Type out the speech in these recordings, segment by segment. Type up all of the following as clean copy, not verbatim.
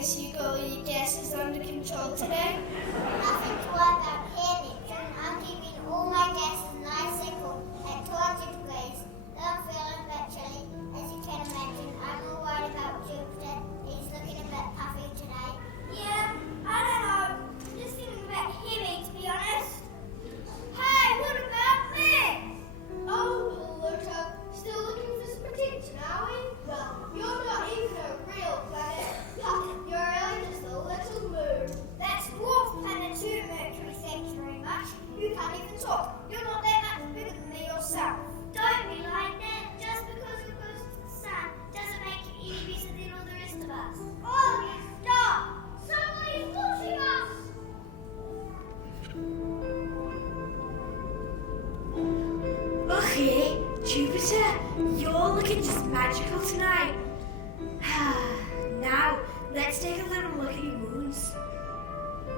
Patrice, you got all your gases under control today? Nothing to worry about here, Nixon. I'm keeping all my gases nice and cool at 200 degrees. Though I'm feeling a bit chilly, as you can imagine. I'm more worried about Jupiter. He's looking a bit puffy today. Yeah, I don't know. I'm just feeling a bit heavy, to be honest. Hey, what about me? Oh, Pluto, still looking for some attention, are we? Well, you're not even a real planet. You're really just a little moon. That's dwarf planet 2, Mercury, thank you very much. You can't even talk. You're not that much bigger than me yourself. Don't be like that. Just because you're close to the sun doesn't make you any better than all the rest of us. Oh, you stop! Somebody's watching us! Okay, Jupiter, you're looking just magical tonight. Now, let's take a little look at your moons.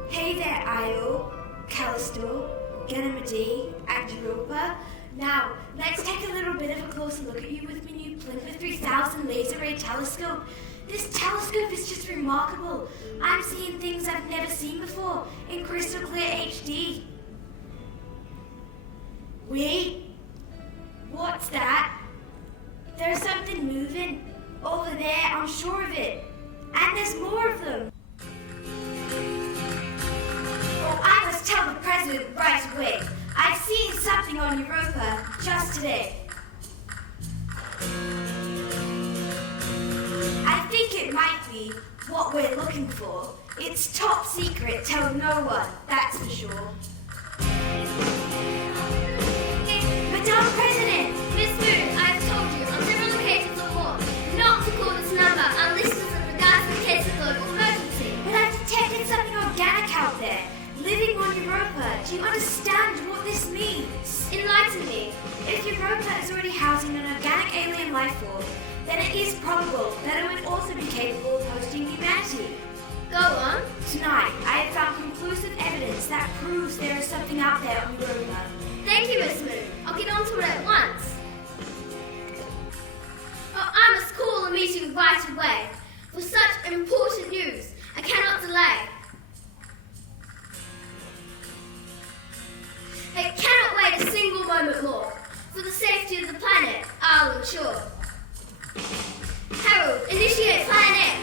Hey there, Io, Callisto, Ganymede, and Europa. Now, let's take a little bit of a closer look at you with my new Plinker 3000 laser ray telescope. This telescope is just remarkable. I'm seeing things I've never seen before in crystal clear HD. Wait. What's that? There's something moving. Over there, I'm sure of it. And there's more of them. Oh, I must tell the president right away. I've seen something on Europa just today. I think it might be what we're looking for. It's top secret, tell no one, that's for sure. Madam President! Miss Moon, I have told you on several occasions or more not to call this number unless it's with regards to the case of global emergency. But I've detected something organic out there, living on Europa. Do you understand what this means? Enlighten me. If Europa is already housing an organic alien life form, then it is probable that it would also be capable of hosting humanity. Go on. Tonight, I have found conclusive evidence that proves there is something out there on Europa. Thank you, Miss Moon. I'll get on to it at once. Oh, I must call a meeting right away. For such important news, I cannot delay. I cannot wait a single moment more. For the safety of the planet, I'll ensure. Harold, initiate Plan X.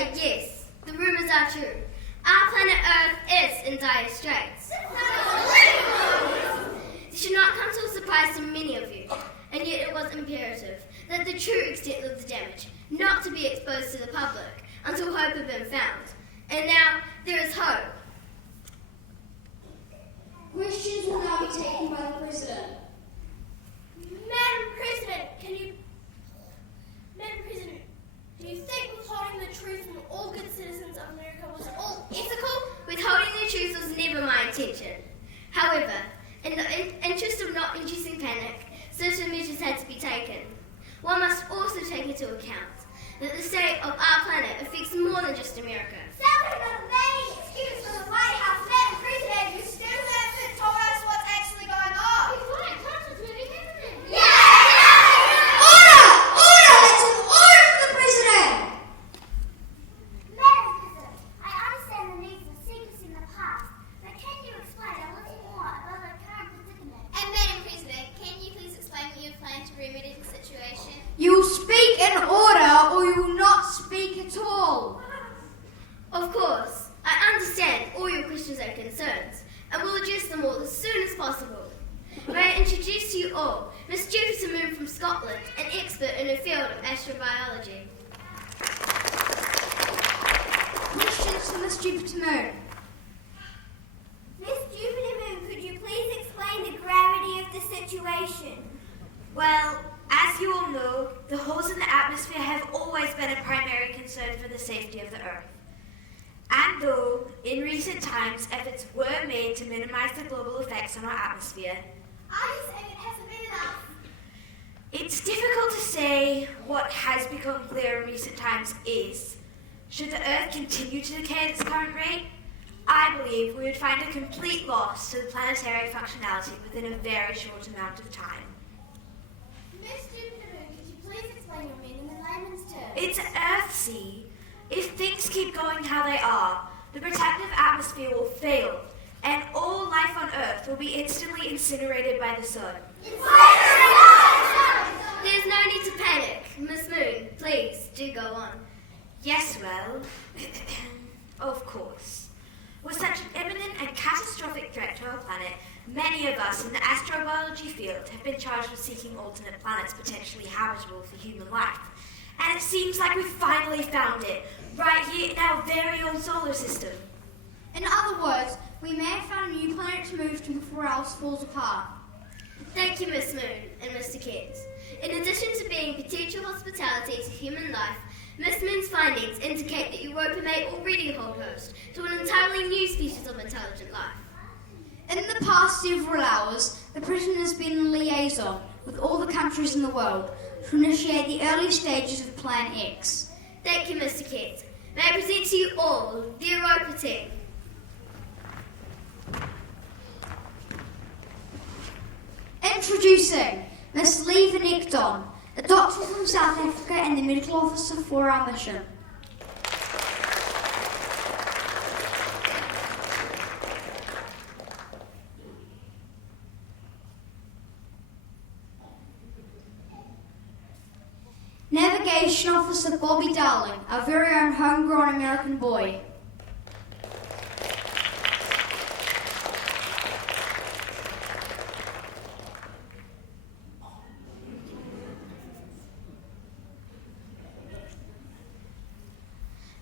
say yes, the rumours are true. Our planet Earth is in dire straits. This should not come to a surprise to many of you, and yet it was imperative that the true extent of the damage not to be exposed to the public until hope had been found. And now there is hope. Questions will now be taken by the President. Madam President, do you think withholding the truth from all good citizens of America was all ethical? Withholding the truth was never my intention. However, in the interest of not inducing panic, certain measures had to be taken. One must also take into account that the state of our planet affects more than just America. Sounds like a vague excuse from the White House. Madam President, you still haven't told us what's actually going on. You will speak in order or you will not speak at all. Of course, I understand all your questions and concerns, and will address them all as soon as possible. May I introduce to you all Miss Jupiter Moon from Scotland, an expert in the field of astrobiology. Questions to Miss Jupiter Moon. Miss Jupiter Moon, could you please explain the gravity of the situation? Well, as you all know, the holes in the atmosphere have always been a primary concern for the safety of the Earth. And though, in recent times, efforts were made to minimize the global effects on our atmosphere, Are you saying it hasn't been enough? it's difficult to say what has become clear in recent times is, should the Earth continue to decay at its current rate, I believe we would find a complete loss to the planetary functionality within a very short amount of time. Miss Jupiter Moon, could you please explain your meaning in layman's terms? It's Earthsea. If things keep going how they are, the protective atmosphere will fail, and all life on Earth will be instantly incinerated by the sun. There's no need to panic. Miss Moon, please, do go on. Yes, well, of course. With such an imminent and catastrophic threat to our planet, many of us in the astrobiology field have been charged with seeking alternate planets potentially habitable for human life. And it seems like we've finally found it, right here in our very own solar system. In other words, we may have found a new planet to move to before ours falls apart. Thank you, Miss Moon and Mr. Kent. In addition to being potential hospitality to human life, Miss Moon's findings indicate that Europa may already hold host to an entirely new species of intelligent life. In the past several hours, the President has been in liaison with all the countries in the world to initiate the early stages of Plan X. Thank you, Mr. Kent. May I present to you all the Europa team. Introducing Miss Lee Van Ekdon, a doctor from South Africa and the medical officer for our mission. Navigation Officer Bobby Darling, our very own homegrown American boy.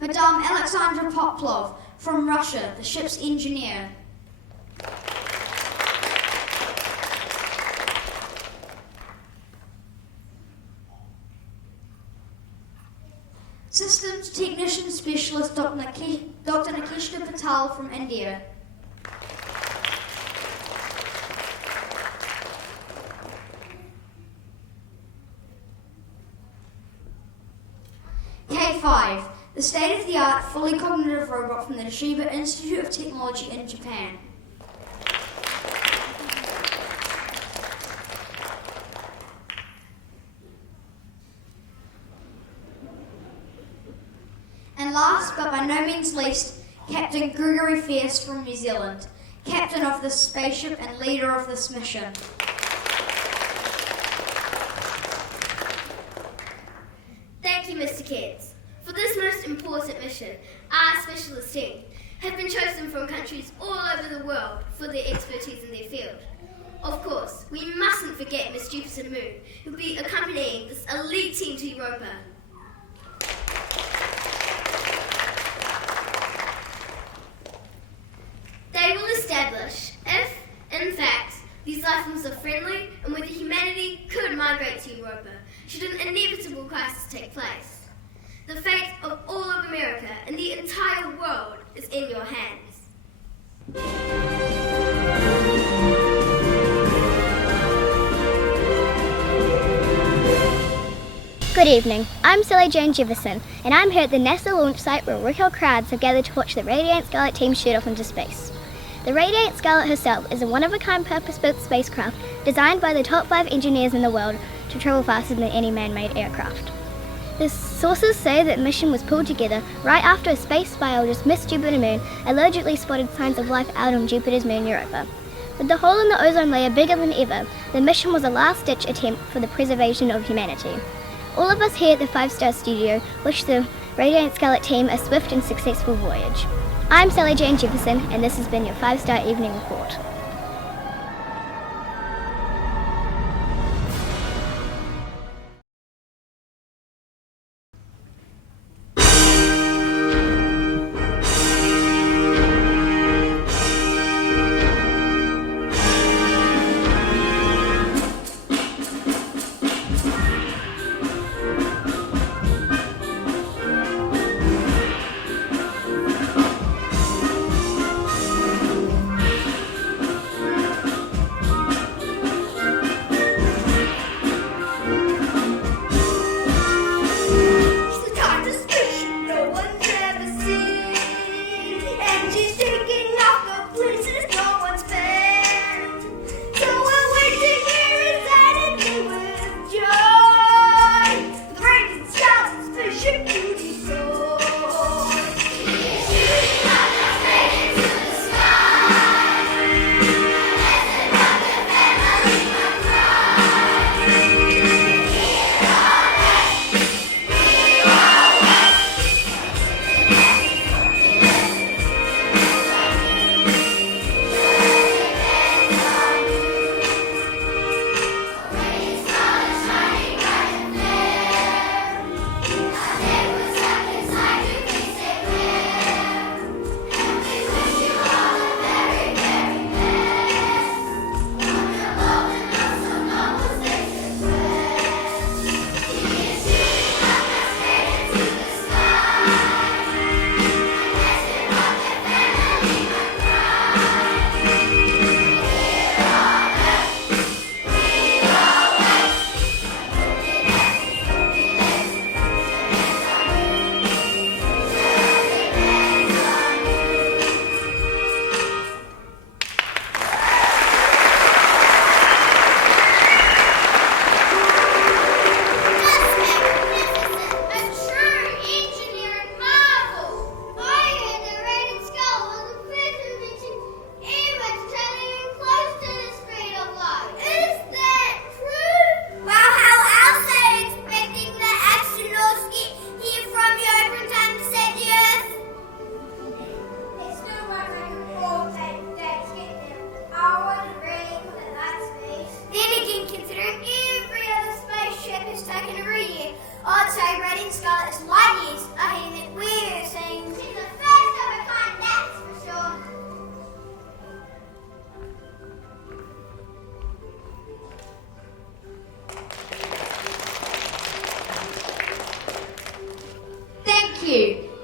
Madame Alexandra Poplov, from Russia, the ship's engineer. Systems Technician Specialist Dr. Nikeshta Patel from India. K5, the state-of-the-art, fully cognitive robot from the Toshiba Institute of Technology in Japan. And last, but by no means least, Captain Gregory Fierce from New Zealand, captain of this spaceship and leader of this mission. Thank you, Mr. Kent. For this most important mission, station, our specialist team, have been chosen from countries all over the world for their expertise in their field. Of course, we mustn't forget Miss Jupiter Moon, who will be accompanying this elite team to Europa. They will establish if, in fact, these life forms are friendly and whether humanity could migrate to Europa should an inevitable crisis take place. The fate of all of America and the entire world is in your hands. Good evening, I'm Sally Jane Jefferson, and I'm here at the NASA launch site where Royal crowds have gathered to watch the Radiant Scarlet team shoot off into space. The Radiant Scarlet herself is a one-of-a-kind purpose-built spacecraft designed by the top 5 engineers in the world to travel faster than any man-made aircraft. The sources say that the mission was pulled together right after a space biologist, Miss Jupiter Moon, allegedly spotted signs of life out on Jupiter's moon Europa. With the hole in the ozone layer bigger than ever, the mission was a last-ditch attempt for the preservation of humanity. All of us here at the 5-Star Studio wish the Radiant Scarlet team a swift and successful voyage. I'm Sally Jane Jefferson, and this has been your 5-Star Evening Report.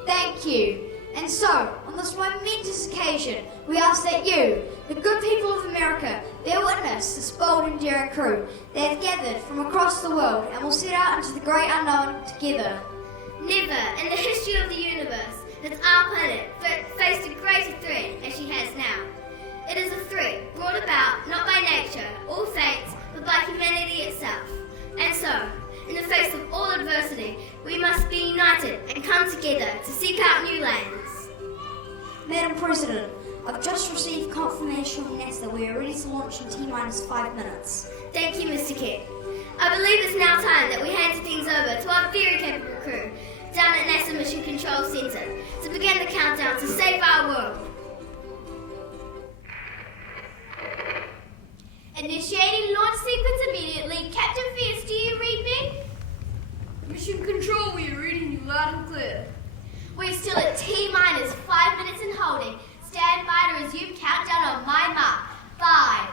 Thank you. And so, on this momentous occasion, we ask that you, the good people of America, bear witness this bold and daring crew. They have gathered from across the world and will set out into the great unknown together. Never in the history of the universe has our planet faced a greater threat as she has now. It is a threat brought about not by nature or fate, but by humanity itself. And so, in the face of all adversity, we must be united and come together to seek out new lands. Madam President, I've just received confirmation from NASA we are ready to launch in T-minus 5 minutes. Thank you, Mr. Kett. I believe it's now time that we hand things over to our very capable crew down at NASA Mission Control Center to begin the countdown to save our world. Initiating launch sequence immediately. Captain Fierce, do you read me? Mission Control, we are reading you loud and clear. We're still at T-minus 5 minutes in holding. Stand by to resume countdown on my mark. 5,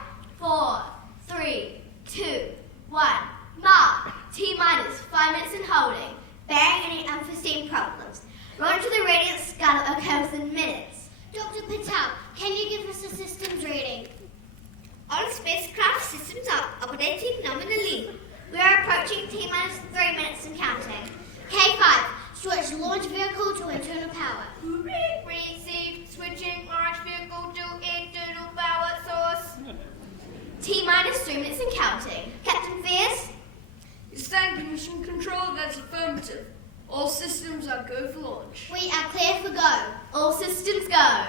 4, 3, 2, 1. Mark. T-minus 5 minutes in holding. Bearing any unforeseen problems. Launch of the Radiant Scarlet occurs in minutes. Dr. Patel, can you give us a systems reading? All spacecraft systems are operating nominally. We are approaching T-minus 3 minutes and counting. K5, switch launch vehicle to internal power. Receive. Switching launch vehicle to internal power source. T-minus 3 minutes and counting. Captain Fierce? Yes, thank you, Mission Control, that's affirmative. All systems are go for launch. We are clear for go. All systems go.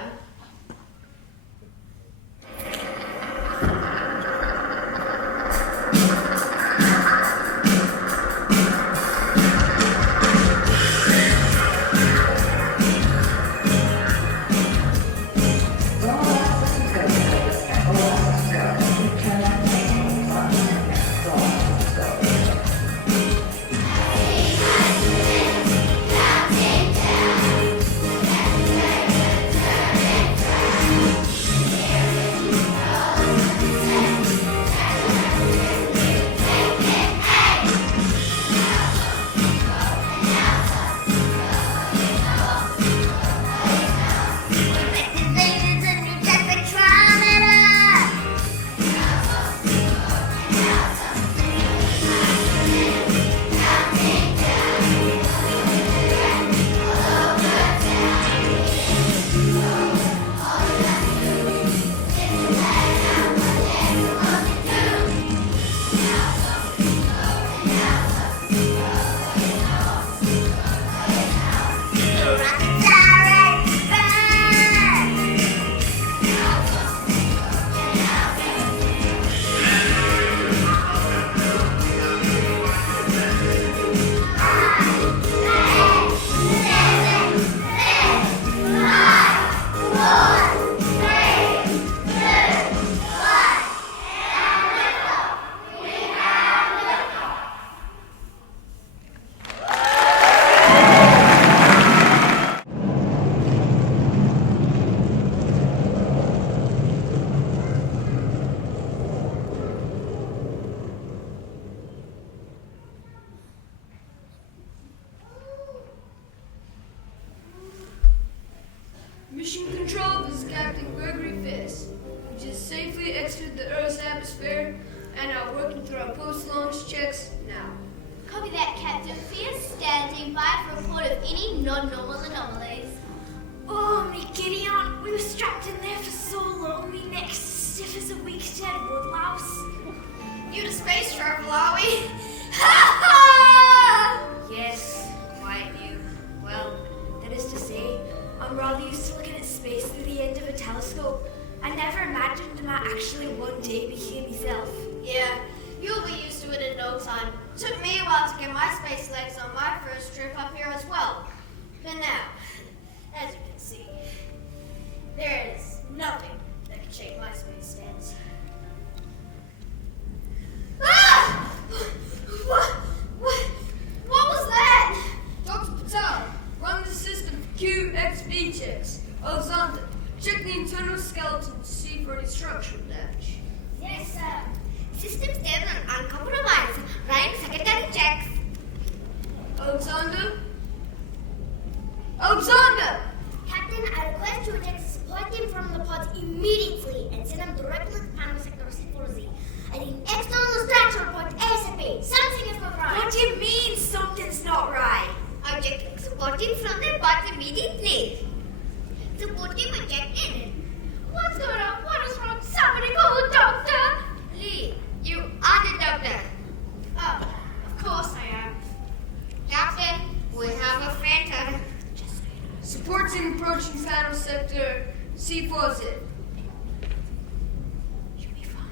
Mission Control, this is Captain Gregory Fisk. We just safely exited the Earth's atmosphere and are working through our post-launch checks now. Copy that, Captain Fierce. Standing by for a report of any non-normal anomalies. Oh, me Gideon, we were strapped in there for so long, me neck's stiff as a week's dead woodlouse. You to space travel, are we? Yes, quite new. Well, that is to say, I'm rather used to looking at space through the end of a telescope. I never imagined I might actually one day be here myself. Yeah, you'll be used to it in no time. Took me a while to get my space legs on my first trip up here as well. But now, as you can see, there is nothing that can shake my space stance. Ah! What was that? Dr. Patel, run the system QXB checks. Alexander, check the internal skeleton to see for any structural damage. Yes, sir. System stable and uncompromised. Running secondary checks. Alexander? Alexander! Captain, I request you eject the support team from the pod immediately and send them directly to Panama Sector C4Z. I need external structure report ASAP. Something is not right. What do you mean something's not right? Ejecting support team from the pod immediately. Support team ejected. What's going on? What is wrong? Somebody call the doctor! Lee, you are the doctor. Oh, of course I am. Captain, we have a phantom. Support team approaching Panama Sector C4Z. You'll be fine.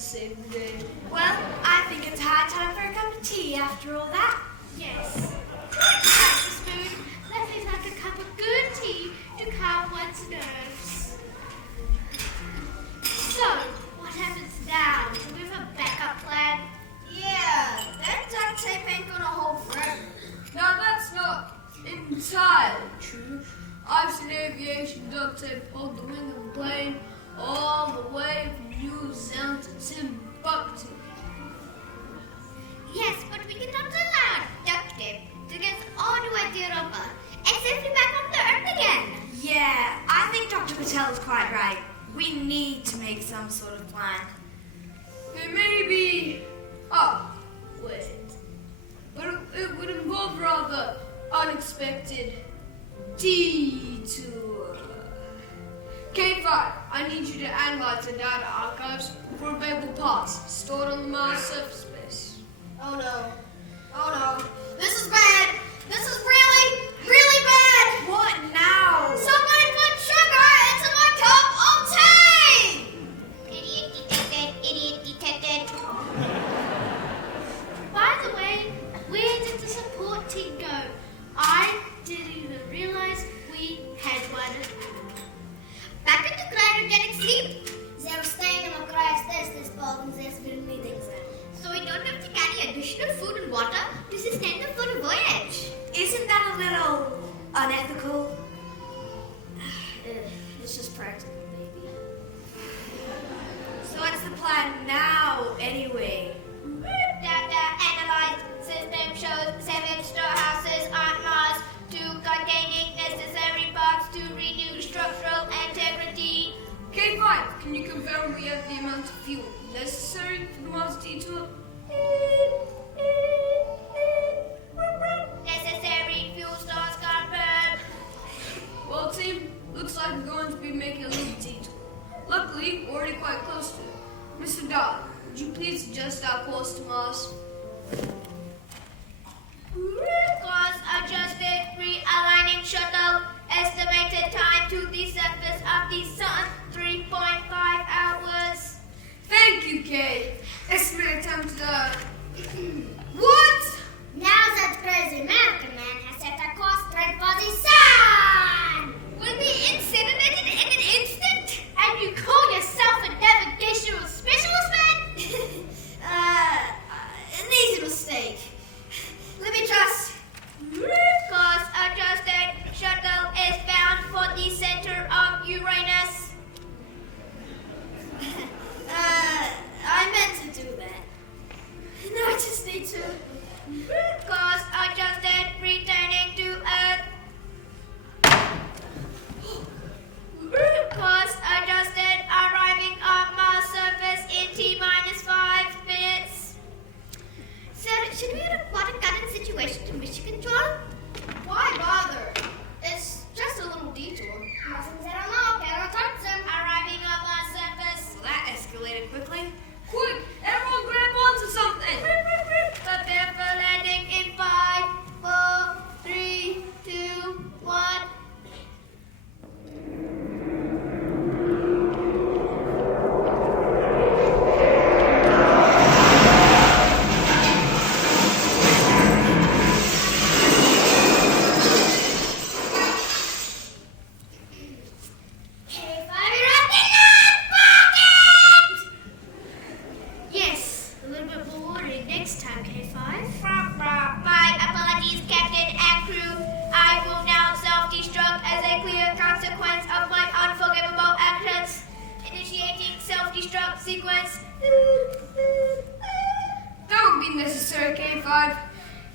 to save the day. Well, I think it's high time for a cup of tea after all that. Yes. Dr. Spoon, nothing like a cup of good tea to calm one's nerves. So, what happens now? Do we have a backup plan? Yeah, that duct tape ain't gonna hold forever. Now that's not entirely true. I've seen aviation duct tape hold the wing of a plane all the way from New Zealand to Timbuktu. Yes, but we cannot allow duct tape to get all the way to Europa and safely back on the Earth again. Yeah, I think Dr. Patel is quite right. We need to make some sort of plan. It may be... Oh, wait. But it would involve rather unexpected detour. K5, I need you to analyze the data archives for available parts stored on the Mars surface space. Oh no. Oh no. This is bad. This is really, really bad. What now? Somebody put sugar into my cup of tea! Idiot detected, idiot detected. By the way, where did the support team go? I didn't even realize we had one. Back in the cryogenic sleep. They were staying in a cryostasis pod and there's been meetings there. So we don't have to carry additional food and water to sustain them for the voyage. Isn't that a little unethical? It's just practical, baby. So what's the plan now, anyway? Data analyzed. System shows 7 storehouses on Mars, 2 containing necessary parts to renew structural integrity. K5, can you confirm we have the amount of fuel necessary for the Mars detour? Necessary fuel stores confirmed. Well, team, looks like we're going to be making a little detour. Luckily, we're already quite close to it. Mr. Dodd, would you please adjust our course to Mars? Course adjusted, realigning shuttle. Estimated time to the surface of the sun, 3.5 hours. Thank you, Kay. Estimated time to... What? Now that crazy American man has set a course straight for the sun! Will be incinerated in an instant? And you call yourself a navigational specialist, man? An easy mistake. Let me just... Course adjusted. Shuttle is bound for the center of Uranus. I meant to do that. No, I just need to... Course adjusted. Returning to Earth. Course adjusted. Arriving on Mars surface in T-5 minutes. Sir, should we report a current situation to mission control? Why bother? It's just a little detour. Nothing's at all, Paradoxum. Arriving on Mars surface. Well, that escalated quickly. Quick, everyone grab onto something! Prepare for landing in 5, 4, 3, 2, 1. Yes, a little bit more warning next time, K5. My apologies, Captain and crew. I will now self-destruct as a clear consequence of my unforgivable actions. Initiating self-destruct sequence. That would be necessary, K5.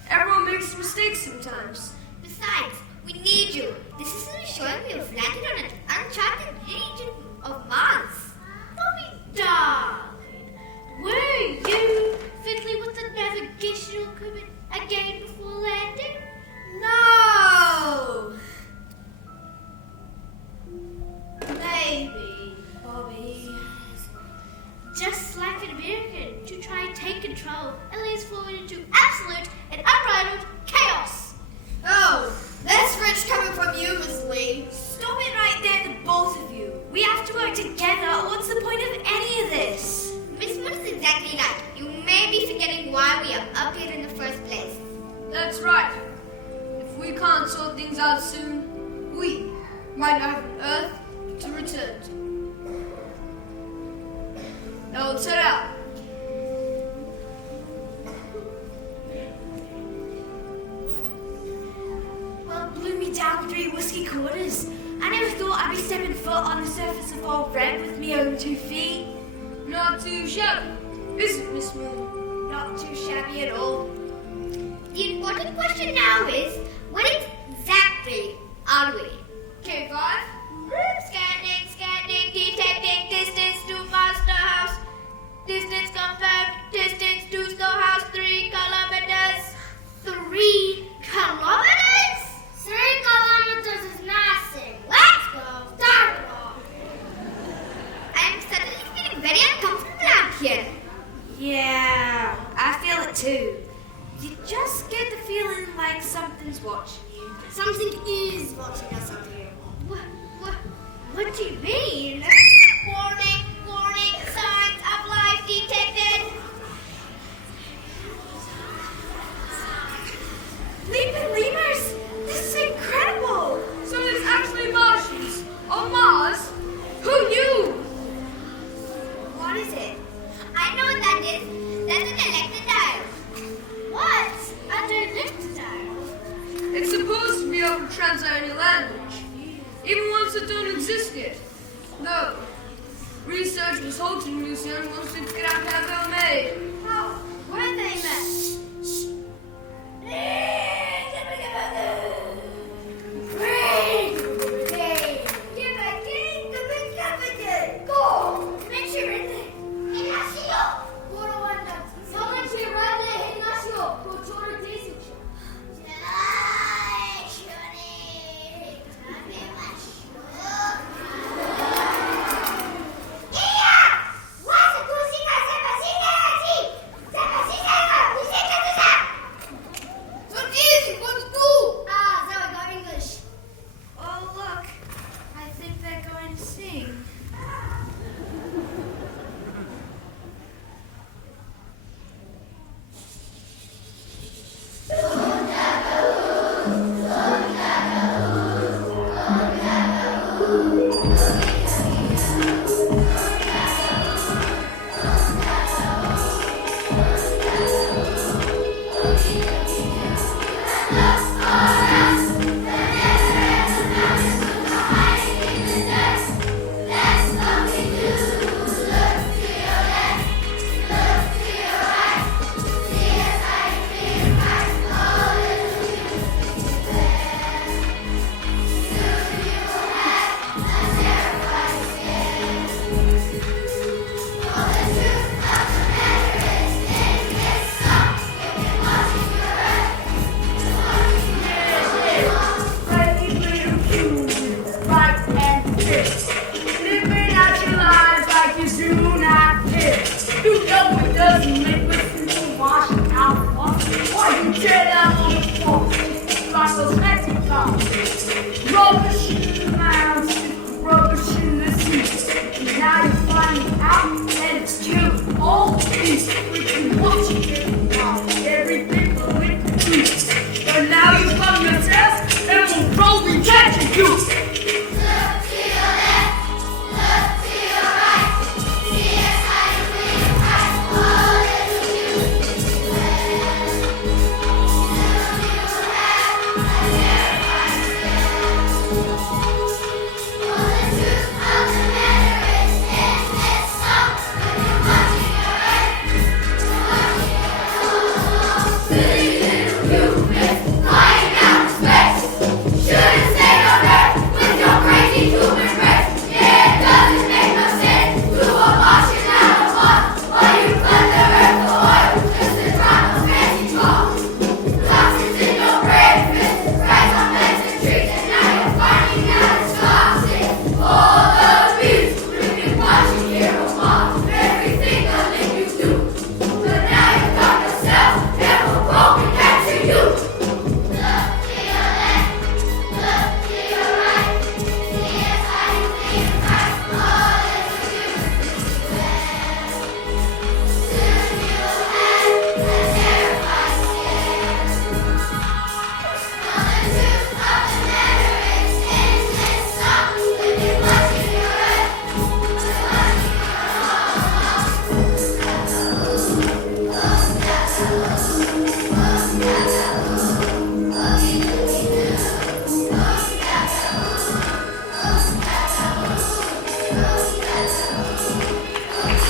Everyone makes mistakes sometimes. Besides, we need you. This is ensuring we have landed on an uncharted region of Mars. Bobby darling, were you fiddling with the navigational equipment again before landing? No! Maybe, Bobby. Just like an American to try and take control and lead us forward into absolute and unbridled chaos. Oh, that's rich coming from you, Miss Lee. Stop it right there, the both of you. We have to work together. What's the point of any of this? Miss Melissa exactly right. You may be forgetting why we are up here in the first place. That's right. If we can't sort things out soon, we might not have an Earth to return to. Now let's head out. Well, blew me down 3 whiskey quarters. I never thought I'd be stepping foot on the surface of old Red with me own 2 feet. Not too shabby, is it, Miss Moon? Not too shabby at all. The important question now is, what exactly are we? K5? Scanning, detecting distance to master house. Distance confirmed, distance to storehouse, 3 kilometers. 3 kilometers? 3 kilometers is nothing. Let's go. Start off. I'm suddenly feeling very uncomfortable out here. Yeah, I feel it too. You just get the feeling like something's watching you. Something is watching us up here. What do you mean? Warning, signs of life detected. Leaping lemurs! This is incredible! So there's actually Martians on Mars? Who knew? What is it? I know what that is. That's an electrodile. What? An electrodile? It's supposed to be able to translate any language, even ones that don't exist yet. No. Research was halted in museum once we figured out how they were made. How were they met?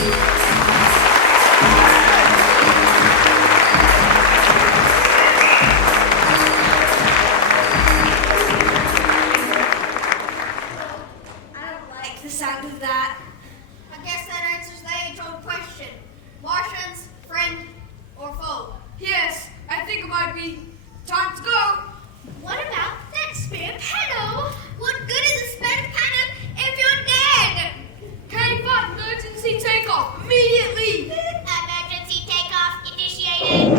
I don't like the sound of that. I guess that answers the age-old question. Martians, friend or foe? Yes, I think it might be time to go. What about that spare panel? What good is a spare panel if you're dead? K5, emergency takeoff immediately. Emergency takeoff initiated.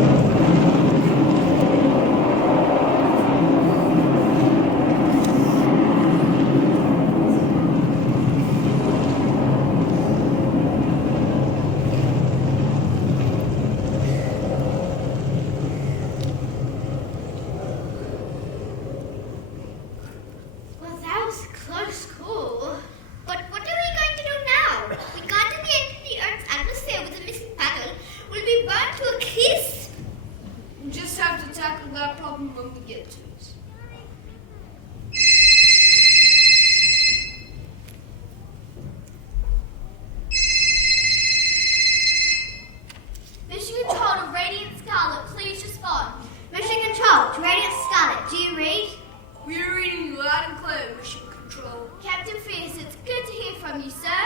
Well, that was a close call. But what are we going to do now? We got to the end of the Earth's atmosphere with a missing pattern. We'll be burned to a kiss. We just have to tackle that problem when we get to it. Mission Control to Radiant Scarlet, please respond. Mission Control to Radiant Scarlet, do you read? We're reading you loud and clear, Mission Control. Captain Fierce, it's good to hear from you, sir.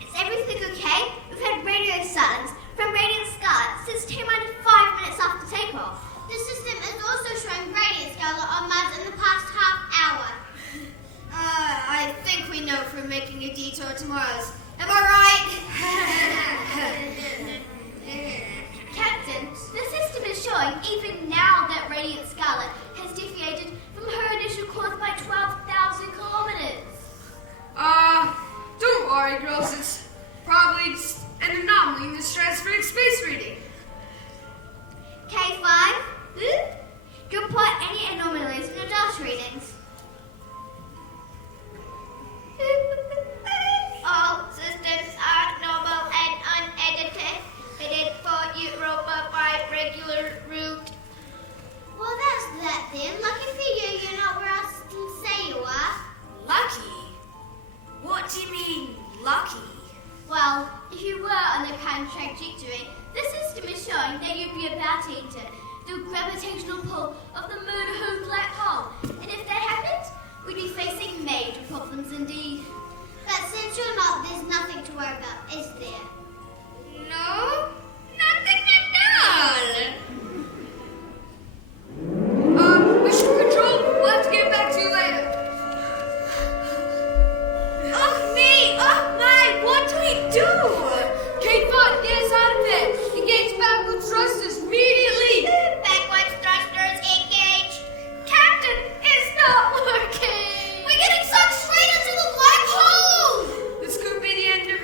Is everything okay? We've had radio silence from Radiant Scarlet since T-5 minutes after takeoff. The system is also showing Radiant Scarlet on Mars in the past half hour. I think we know from making a detour to Mars. Am I right? Captain, the system is showing even now that Radiant Scarlet has deviated from her initial course by 12,000 kilometers. Don't worry, girls. It's probably just an anomaly in the stratospheric space reading. K5, do you report any anomalies in your data readings? All systems are normal and unedited. Headed for Europa by regular route. Well, that's that then. Lucky for you, you're not where I say you are. Lucky? What do you mean, lucky? Well, if you were on the current trajectory, the system is showing that you'd be about to enter the gravitational pull of the Moon black hole. And if that happened, we'd be facing major problems indeed. But since you're not, there's nothing to worry about, is there? No, nothing at all. Mission Control, we'll have to get back to you later. Oh me! Oh my! What do we do? K5, get us out of there. Engage backward thrusters immediately. Backwards thrusters engaged. Captain, it's not working. We're getting sucked straight into the black hole! This could be the end of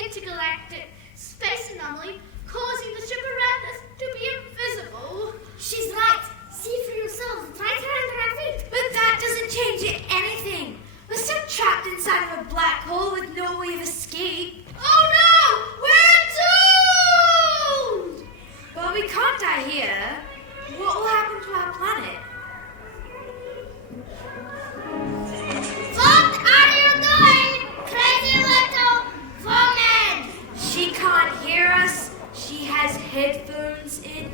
intergalactic space anomaly, causing the ship around us to be invisible. She's right. See for yourself. It's right here under our feet. But that doesn't change anything. We're still trapped inside of a black hole with no way of escape. Oh no! We're doomed! Well, we can't die here. What will happen to our planet? What are you doing, crazy little woman? She can't hear us. She has headphones in.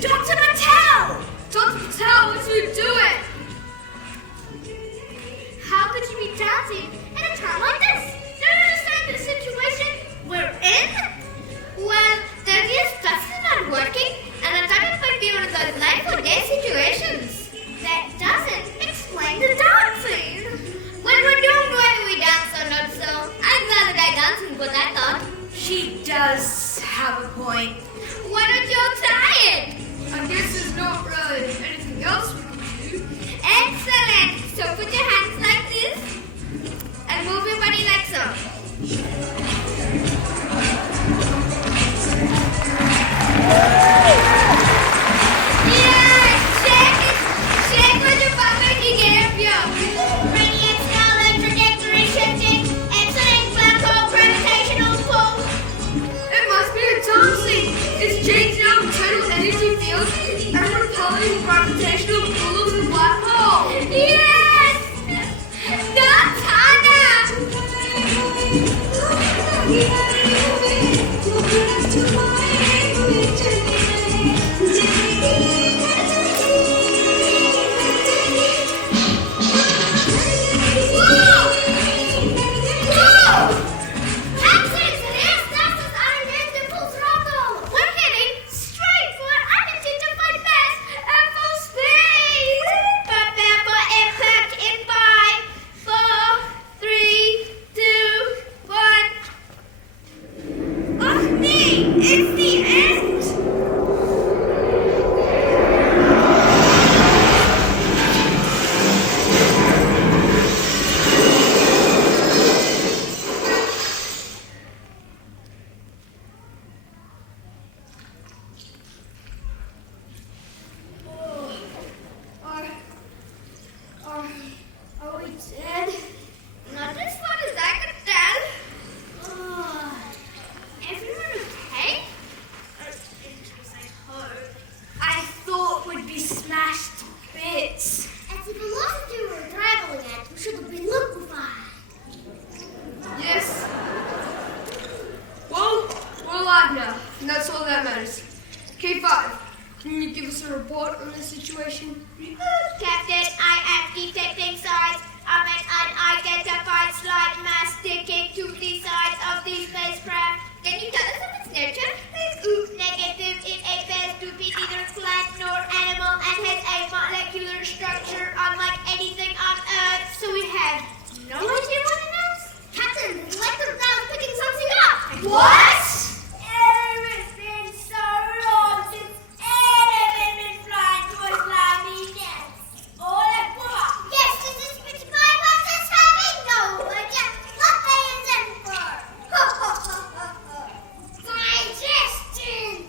Dr. Patel! Dr. Patel, what are you doing? How could you be dancing in a time like this? Do you understand the situation we're in? Well, the obvious stuff is not working, and the timing might be one of those life or death situations. That doesn't explain the dancing. When we're doomed whether we dance or not, so I'd rather die dancing, but I thought. She does have a point. Why don't you try it? I guess there's not really anything else we can do. Excellent! So put your hands like this and move your body like so. Yeah! Shake with your butt when you get up, yo! Radiant scarlet trajectory shifting. Excellent black hole gravitational pull. It must be a dancing. It's changing our internal energy field and repelling the gravitational pull of the black hole. Yes! That's Hannah! We're heading straight for unidentified mass and full speed! Prepare for impact in 5, 4, 3, 2, 1. Oh, nee! It's the end! Are we dead? Not as far as I could tell. Everyone okay? I thought we'd be smashed to bits. At the velocity we're traveling at, we should have been liquefied. Yes. Well, we're alive now, and that's all that matters. K5, can you give us a report on the situation? Captain, I am detecting signs of an unidentified slight mass sticking to the sides of the spacecraft. Can you tell us of its nature? Negative. It appears to be neither plant nor animal and has a molecular structure unlike anything on Earth. So we have no idea what it is? Captain, it's like the cloud picking something up. What? It's been so long since anything been flying to a slimy nest. All at once. Yes, this is which my boss is having no idea what they is in for. Digestion.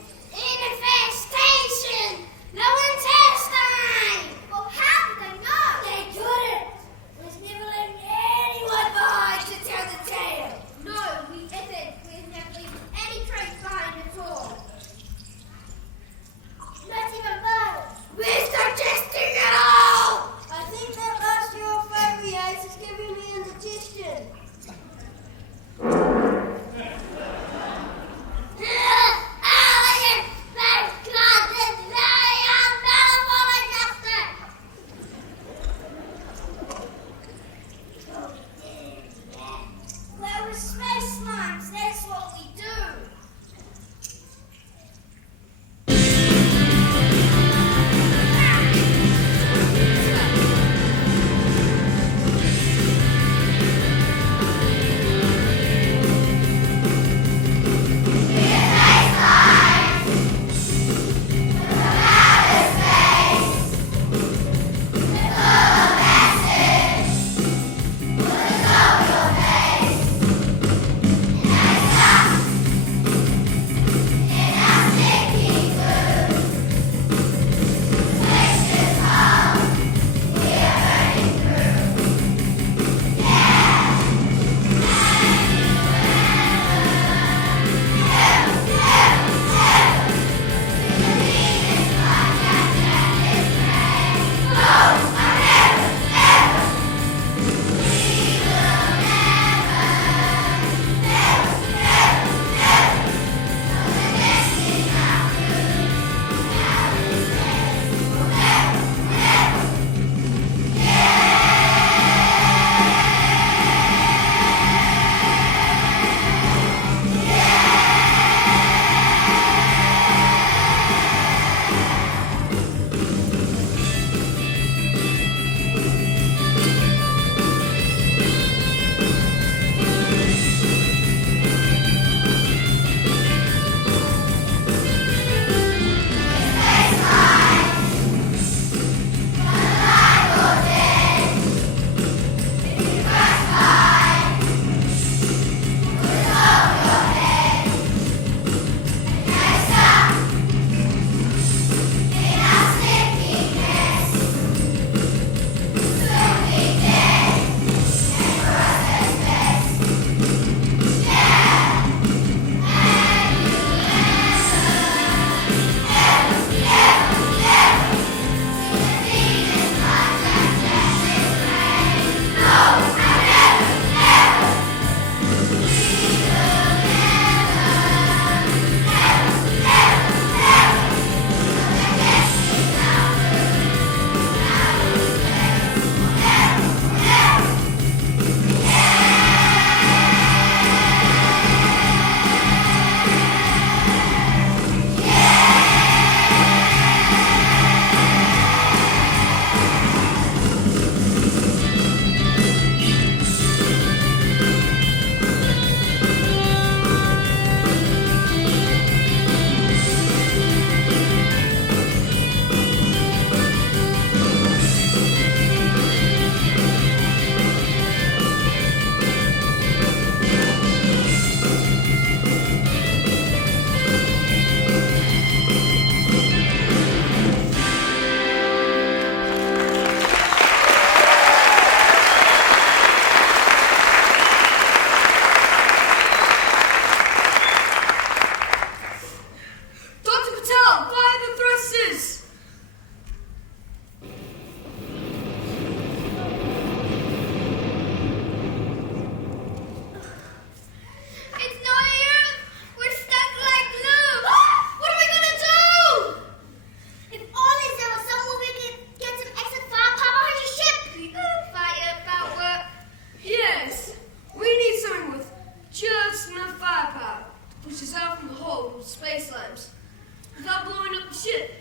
without blowing up the ship.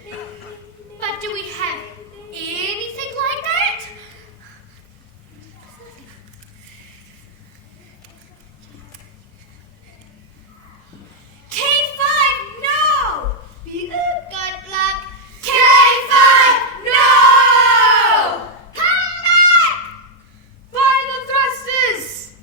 But do we have anything like that? K5, no! Good luck. K5, no! Come back! Fire the thrusters!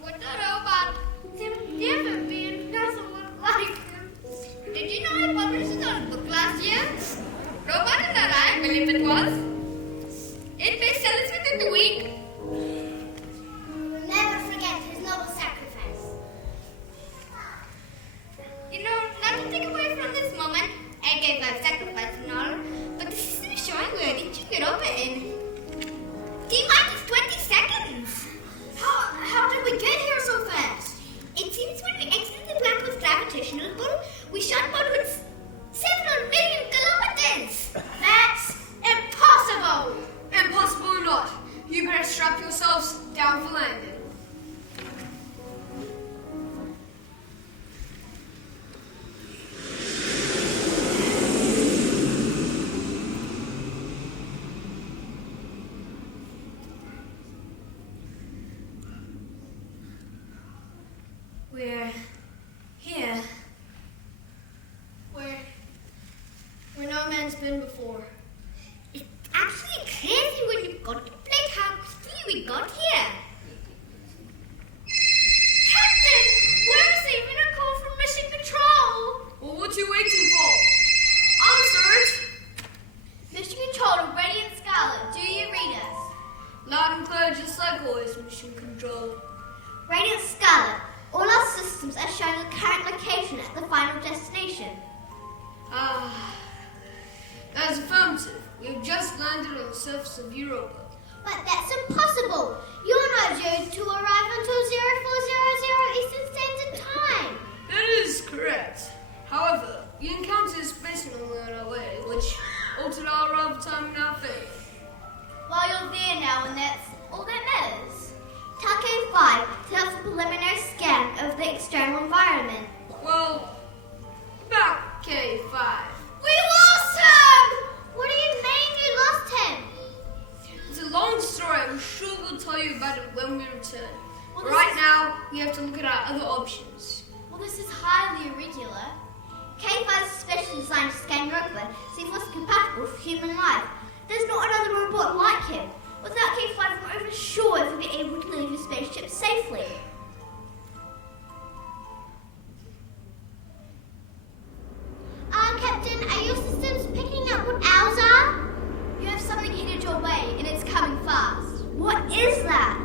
What the robot? There would never be another one like him. Did you know I published it on a book last year? Robot in that I believe it was. It may sell us within the week. We'll never forget his noble sacrifice. You know, not to take away from this moment, I gave my sacrifice and all, but the system is showing we are reaching Europa in T-minus 20 seconds. How did we get here so fast? It seems when we exited the planet with gravitational pull, we shot onwards several million kilometers. That's impossible! Impossible or not, you better strap yourselves down for landing. We're here. Where no man's been before. It's actually crazy when you contemplate how quickly we got here. Captain, we're receiving a call from Mission Control. Well, what you waiting for? Answer it! Mission Control to Radiant Scarlet, do you read us? Loud and clear, just like always, Mission Control. Radiant Scarlet, all our systems are showing the current location at the final destination. That is affirmative. We have just landed on the surface of Europa. But that's impossible. You're not due to arrive until 0400 Eastern Standard Time. That is correct. However, we encountered a space anomaly on our way, which altered our arrival time in our favor. Well, you're there now, and that's all that matters. Tell K5 to have a preliminary scan of the external environment. Well, back K5. We lost him! What do you mean you lost him? It's a long story. I'm sure we'll tell you about it when we return. Well, Right now, we have to look at our other options. Well, this is highly irregular. K5 is specially designed to scan Europa, see if it's compatible with human life. There's not another robot like him. Without K5, we're not even sure if we'll be able to leave the spaceship safely. Captain, are your systems picking up what ours are? You have something headed your way, and it's coming fast. What is that?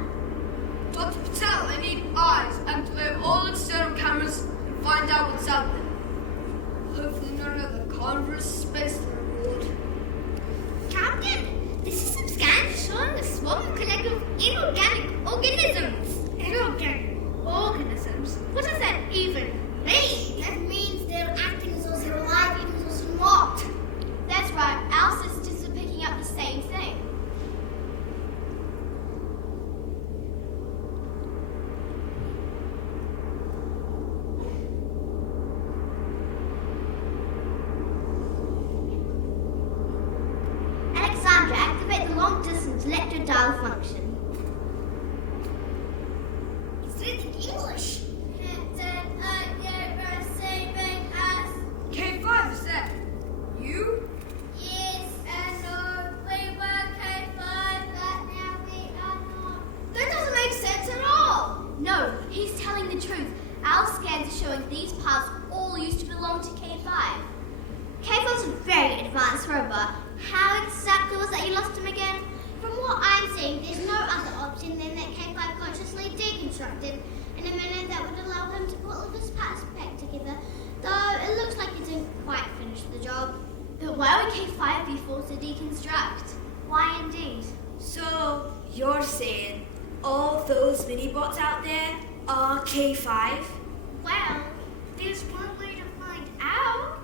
Dr. Patel, I need eyes. Activate all external cameras and find out what's out there. Hopefully not another Converse space reward. Captain, the system scan is showing a swarm of collective inorganic organisms. Inorganic organisms? What does that even mean? That means they're acting as though they're alive even though they're not. That's right, our systems are picking up the same thing. Alexandra, activate the long-distance electrodial function. It's written in English. Captain, you're receiving us. K5, is that you? Yes, and no, we were K5, but now we are not. That doesn't make sense at all. No, he's telling the truth. Our scans are showing these parts all used to belong to K5. K5's a very advanced robot. How exactly was that you lost him again? From what I'm seeing, there's no other option than that K5 consciously deconstructed in a manner that would allow him to put all of his parts back together, though it looks like he didn't quite finish the job. But why would K5 be forced to deconstruct? Why indeed? So, you're saying all those mini-bots out there are K5? Well, there's one way to find out.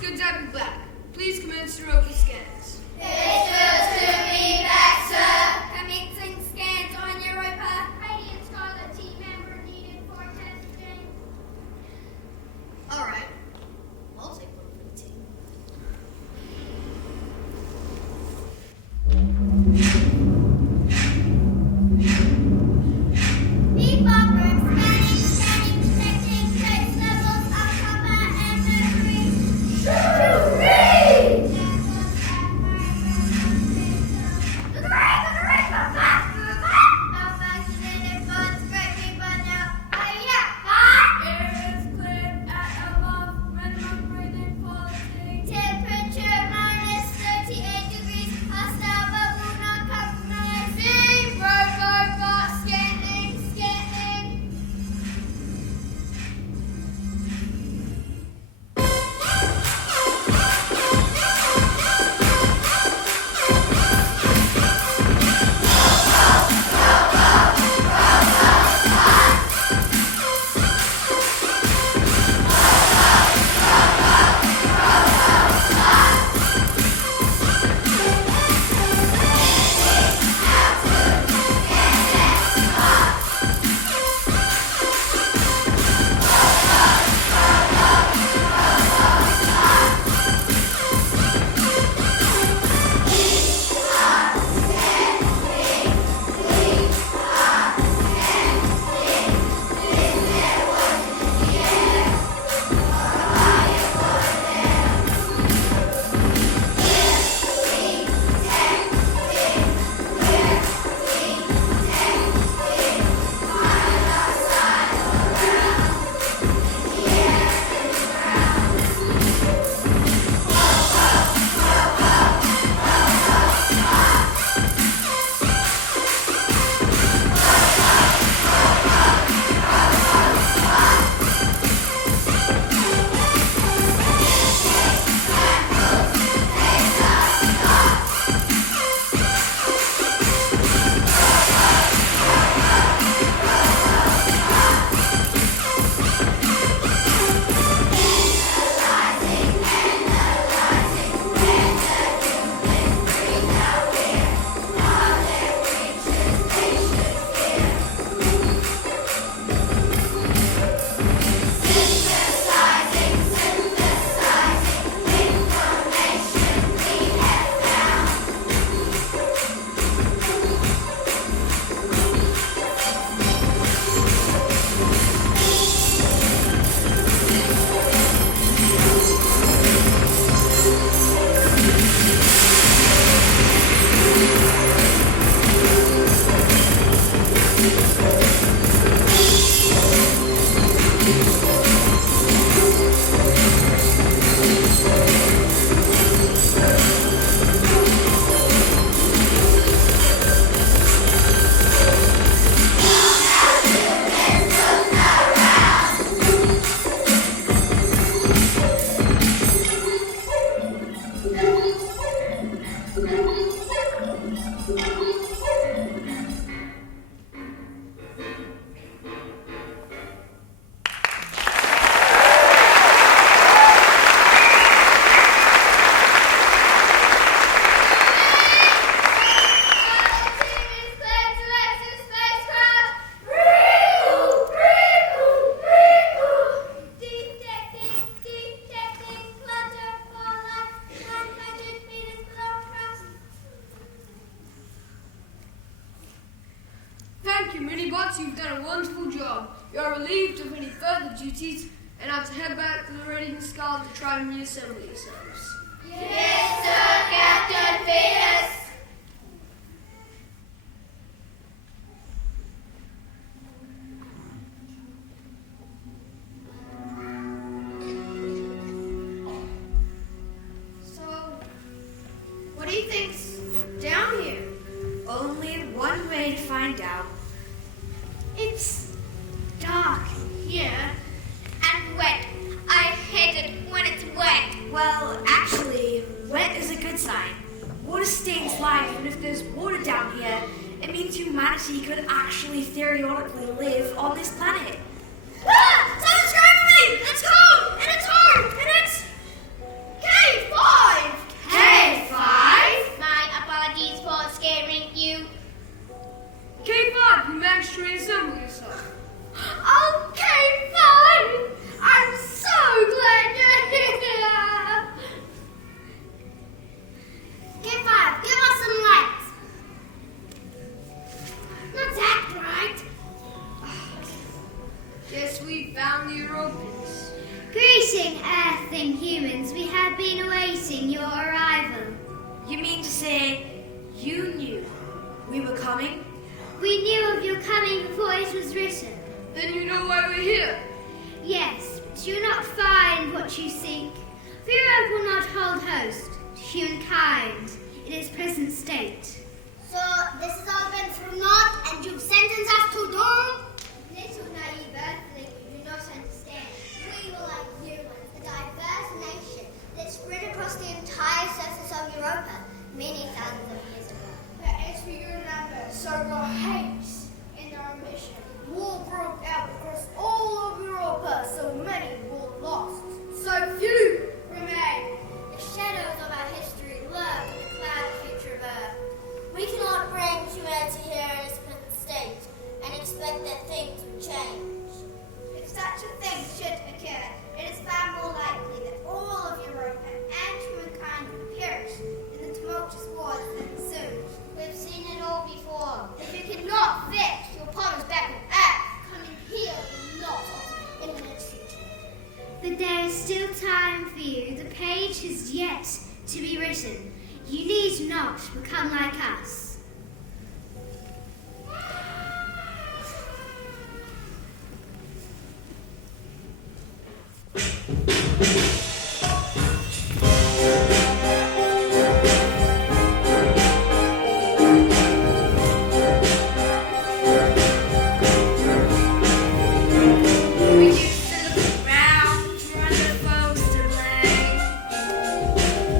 good to have you back. Please commence your open scans. It's good to be back, sir. Commencing scans on Europa. Radiant Scarlet team member needed for testing. All right. I'll take one for the team. Bebopper, scanning, detecting trace levels of copper and mercury. Malfunctioning funds, great people now. It's clear at above minimum breathing quality. Temperature minus 38 degrees, hostile bubble not compromised. Robot scanning. You've done a wonderful job. You are relieved of any further duties and are to head back to the Radiant Skull to try and reassemble yourselves. Yes, sir, Captain Pillans. So, what do you think's down here? Only one way to find out. It's dark here and wet. I hate it when it's wet. Well, actually, wet is a good sign. Water stains life, and if there's water down here, it means humanity could actually theoretically live on this planet. Ah! Someone's grabbing me! It's cold! And it's hard! And it's... We knew of your coming before it was written. Then you know why we're here. Yes, but you not find what you seek. For Europe will not hold host to humankind in its present state. So this has all been for naught, and you've sentenced us to doom? Little naive earthling, you do not understand. We were like humans, a diverse nation that spread across the entire surface of Europa many thousands of years ago. But as for your number, so were haste in our mission. War broke out across all of Europa, so many were lost. So few remain. The shadows of our history lurk in the cloud future of Earth. We cannot bring humanity here in its present state and expect that things will change. If such a thing should occur, it is far more likely that all of Europa and humankind would perish in the tumultuous wars that ensue. We've seen it all before. If you cannot fix your problems back on Earth, Coming here will not alter the imminent future. But there is still time for you. The page has yet to be written. You need not become like us. We used to look around for other folks to blame.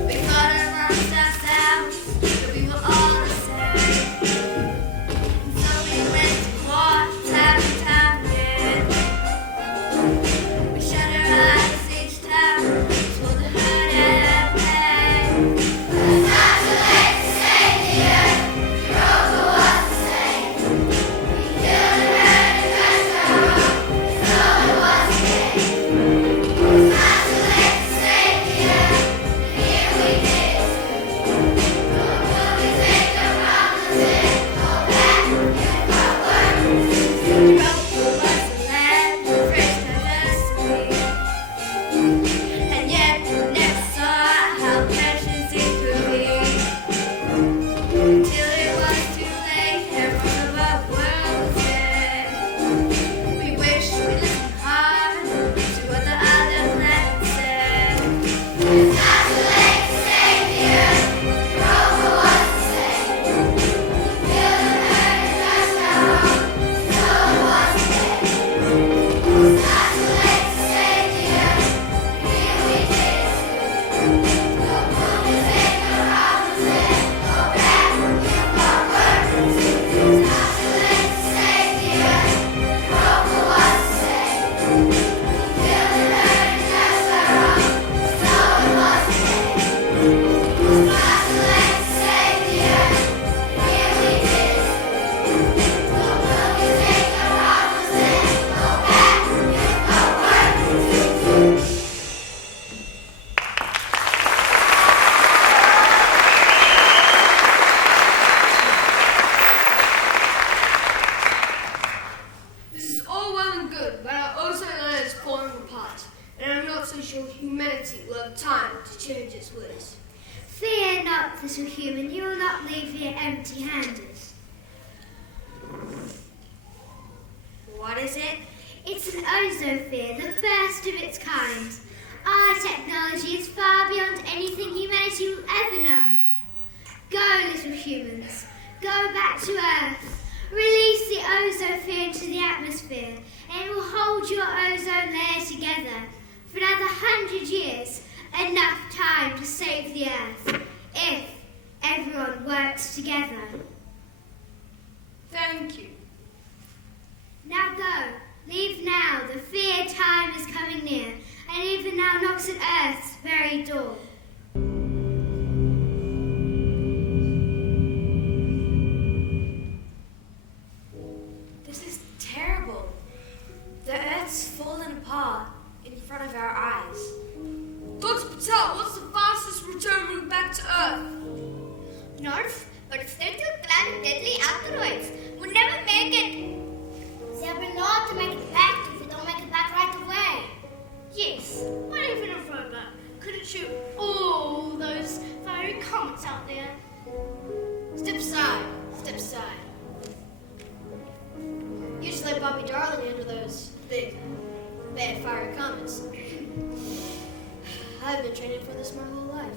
We thought amongst ourselves that we were all the same. So we went to war time and time again. We shut our eyes each time for the hurt and pain. It's not too late to save the earth. Europa was the same. We killed and hurt and crushed our own. So it was again. It's not too late to save the earth. Here we did. Nor will we take our problems and go back if our work is to Europa was the land of rich diversity. And yet we never saw how precious it could be. Until it was too late and all of our world was dead. We wish we listened hard to what the other planet said. It's not too late to save the earth. Europa was the same. We killed and hurt and crushed our own. So it was again. It's not too late to save the earth. Here we did. Nor will we take our problems and go back if our work is to do. It's not too late to save the earth. Europa was the same. We killed and hurt and crushed our own. So it was again. It's not too late to save the earth. Here we did. Nor will we take our problems and go back if our work is to do. This is all well and good, but our ozone layer is falling apart, and I'm not so sure humanity will have time to change its ways. Fear not, little human. You will not leave here empty-handed. What is it? It's an ozosphere, the first of its kind. Our technology is far beyond anything humanity will ever know. Go, little humans. Go back to Earth. Release the ozosphere into the atmosphere, and it will hold your ozone layer together for another 100 years. Enough time to save the Earth, if everyone works together. Thank you. Now go. Leave now. The feared time is coming near, and even now knocks at Earth's very door. This is terrible. The Earth's fallen apart in front of our eyes. Dr. Patel, what's the fastest return route back to Earth? North, but it's still too climb deadly asteroids. We'll never make it. There'll be no to make it back if we don't make it back right away. Yes, but even a robot couldn't shoot all those fiery comets out there. Step aside, step aside. I've been training for this my whole life.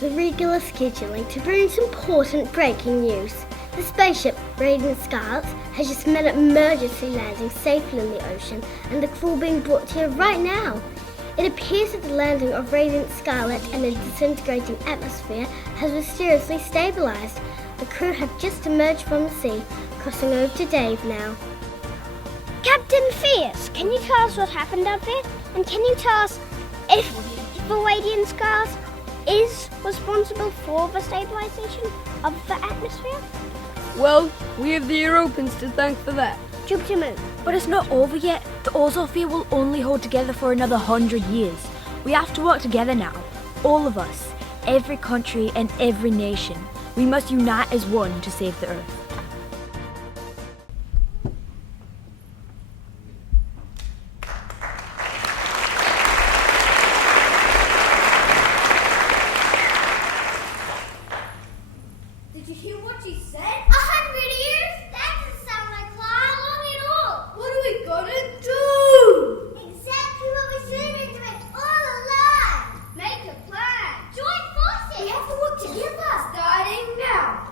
The regular scheduling to bring some important breaking news. The spaceship, Radiant Scarlet, has just made an emergency landing safely in the ocean, and the crew being brought here right now. It appears that the landing of Radiant Scarlet and the disintegrating atmosphere has mysteriously stabilized. The crew have just emerged from the sea, crossing over to Dave now. Captain Fierce, can you tell us what happened out there? And can you tell us if the Radiant Scarlet is responsible for the stabilization of the atmosphere? Well, we have the Europans to thank for that. Jupiter Moon. But it's not over yet. The Ozosphere will only hold together for another 100 years. We have to work together now. All of us. Every country and every nation. We must unite as one to save the Earth. Did you hear what she said? 100 years? That doesn't sound like how long at all. What are we gonna do? Exactly what we should have been doing all along. Make a plan. Join forces. We have to work together. Starting now.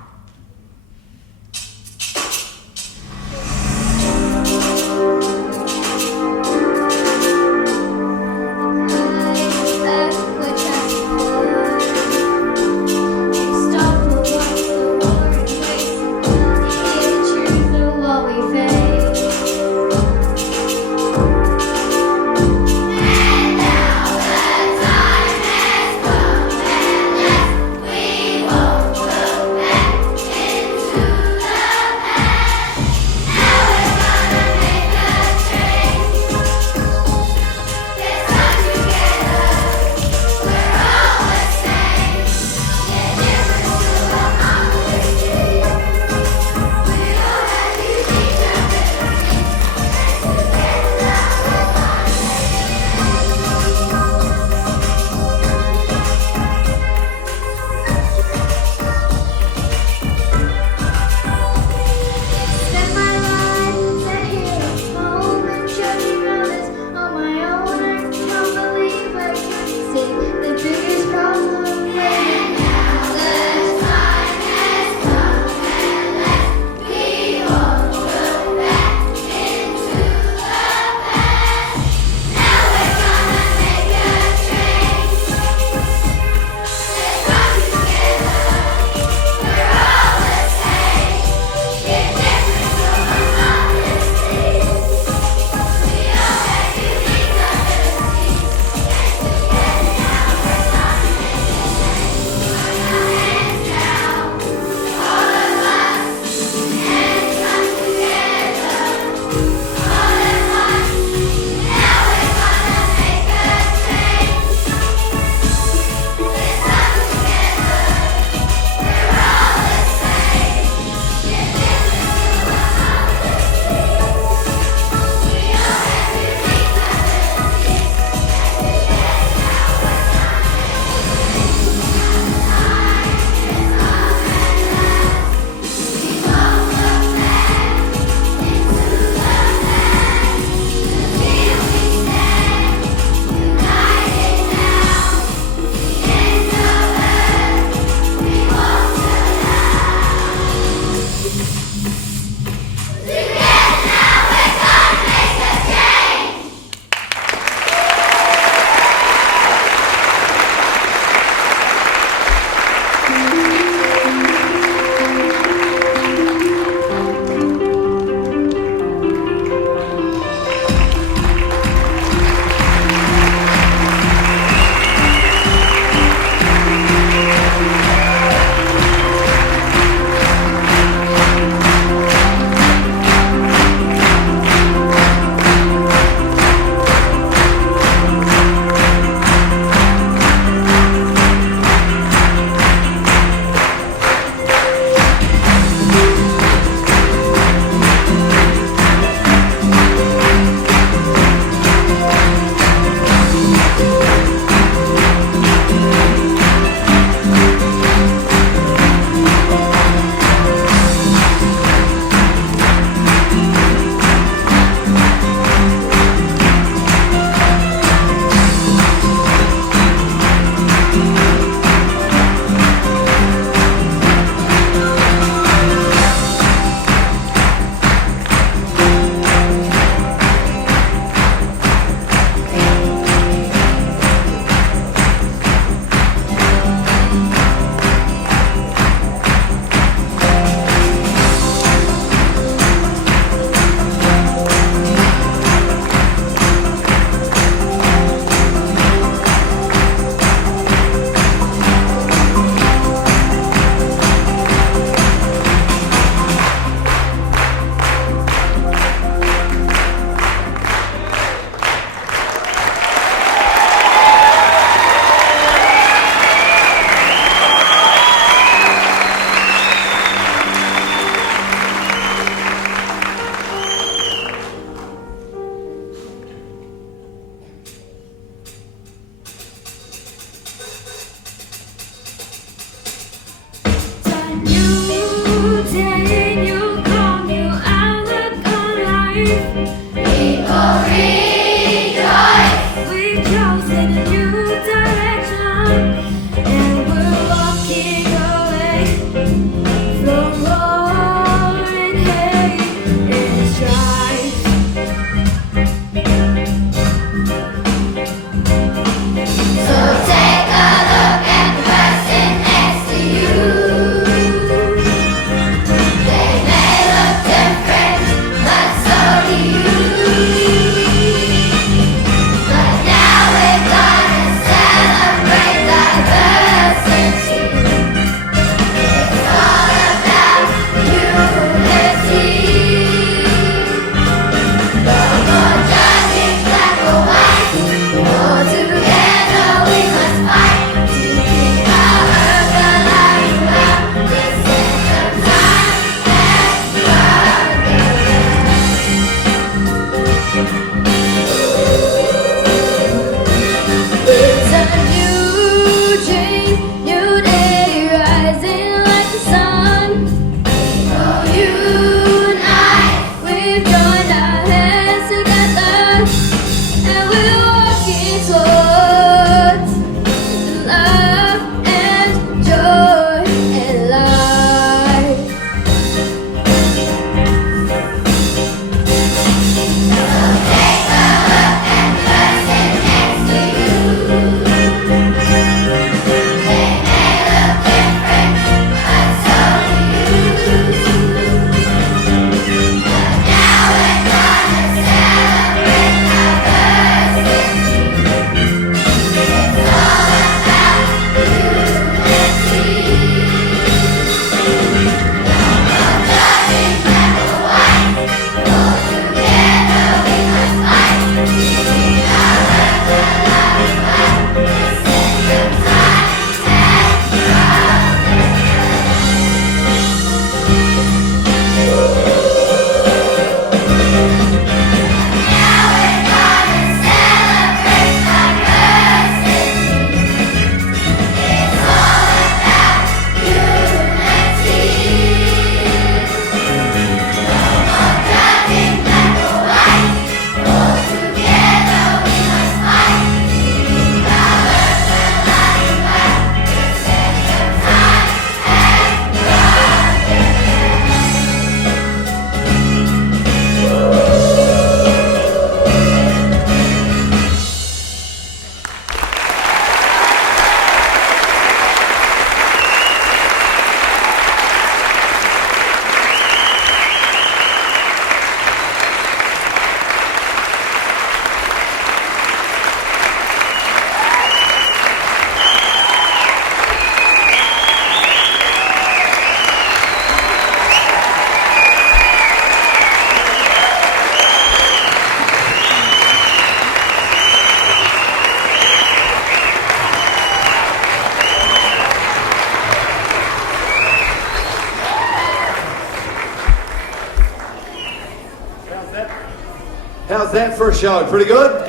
How's that for a show? Pretty good?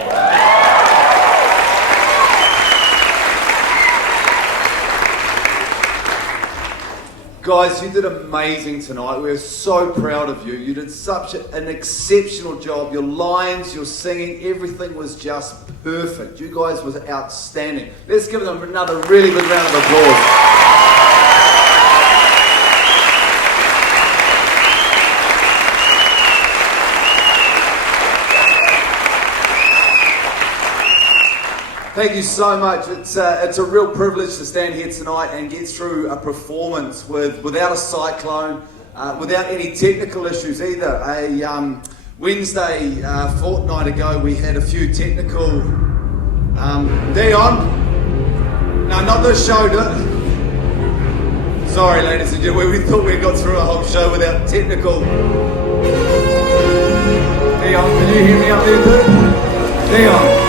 Guys, you did amazing tonight. We're so proud of you. You did such an exceptional job. Your lines, your singing, everything was just perfect. You guys was outstanding. Let's give them another really big round of applause. Thank you so much. It's a real privilege to stand here tonight and get through a performance without a cyclone, without any technical issues either. A Wednesday fortnight ago we had a few technical... Dion? No, not this show. Sorry ladies and gentlemen, we thought we got through a whole show without technical... Dion, can you hear me up there too? Dion?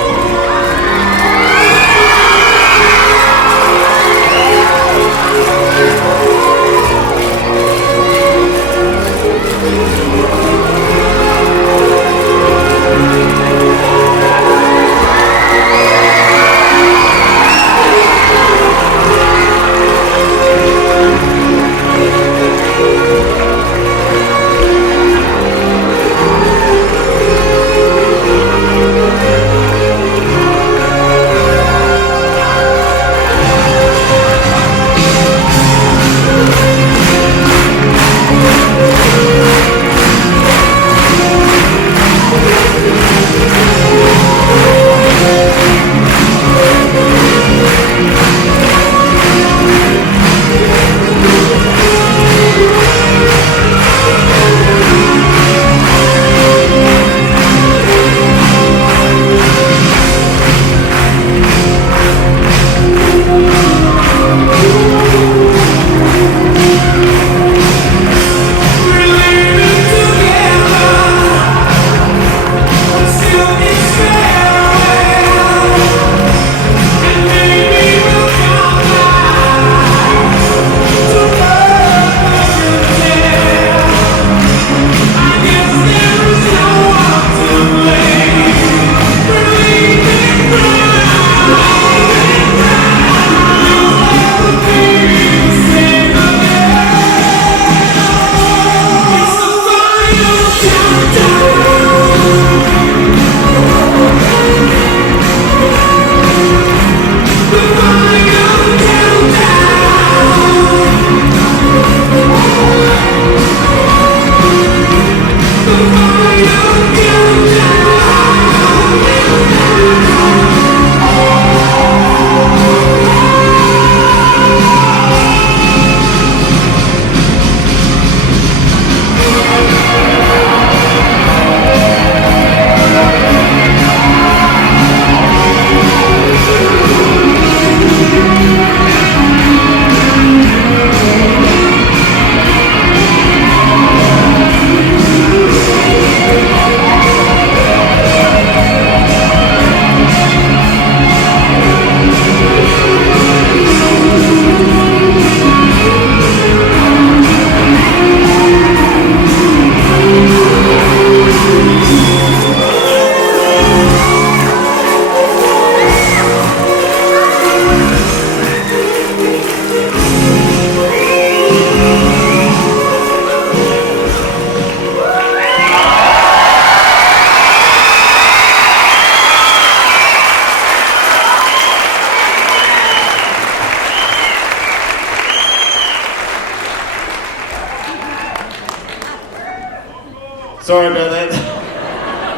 Sorry about that.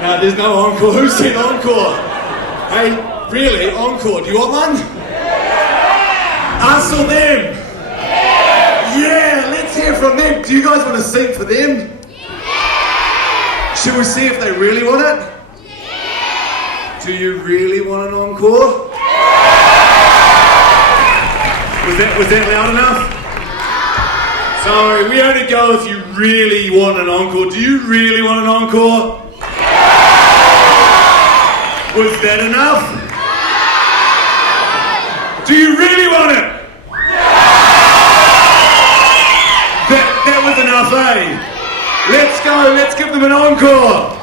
No, there's no encore. Who said encore? Hey, really? Encore? Do you want one? Us or them? Yeah, let's hear from them. Do you guys want to sing for them? Should we see if they really want it? Do you really want an encore? Was that loud enough? Sorry, we only go if you really want an encore. Do you really want an encore? Was that enough? Do you really want it? That was enough, eh? Let's go, let's give them an encore.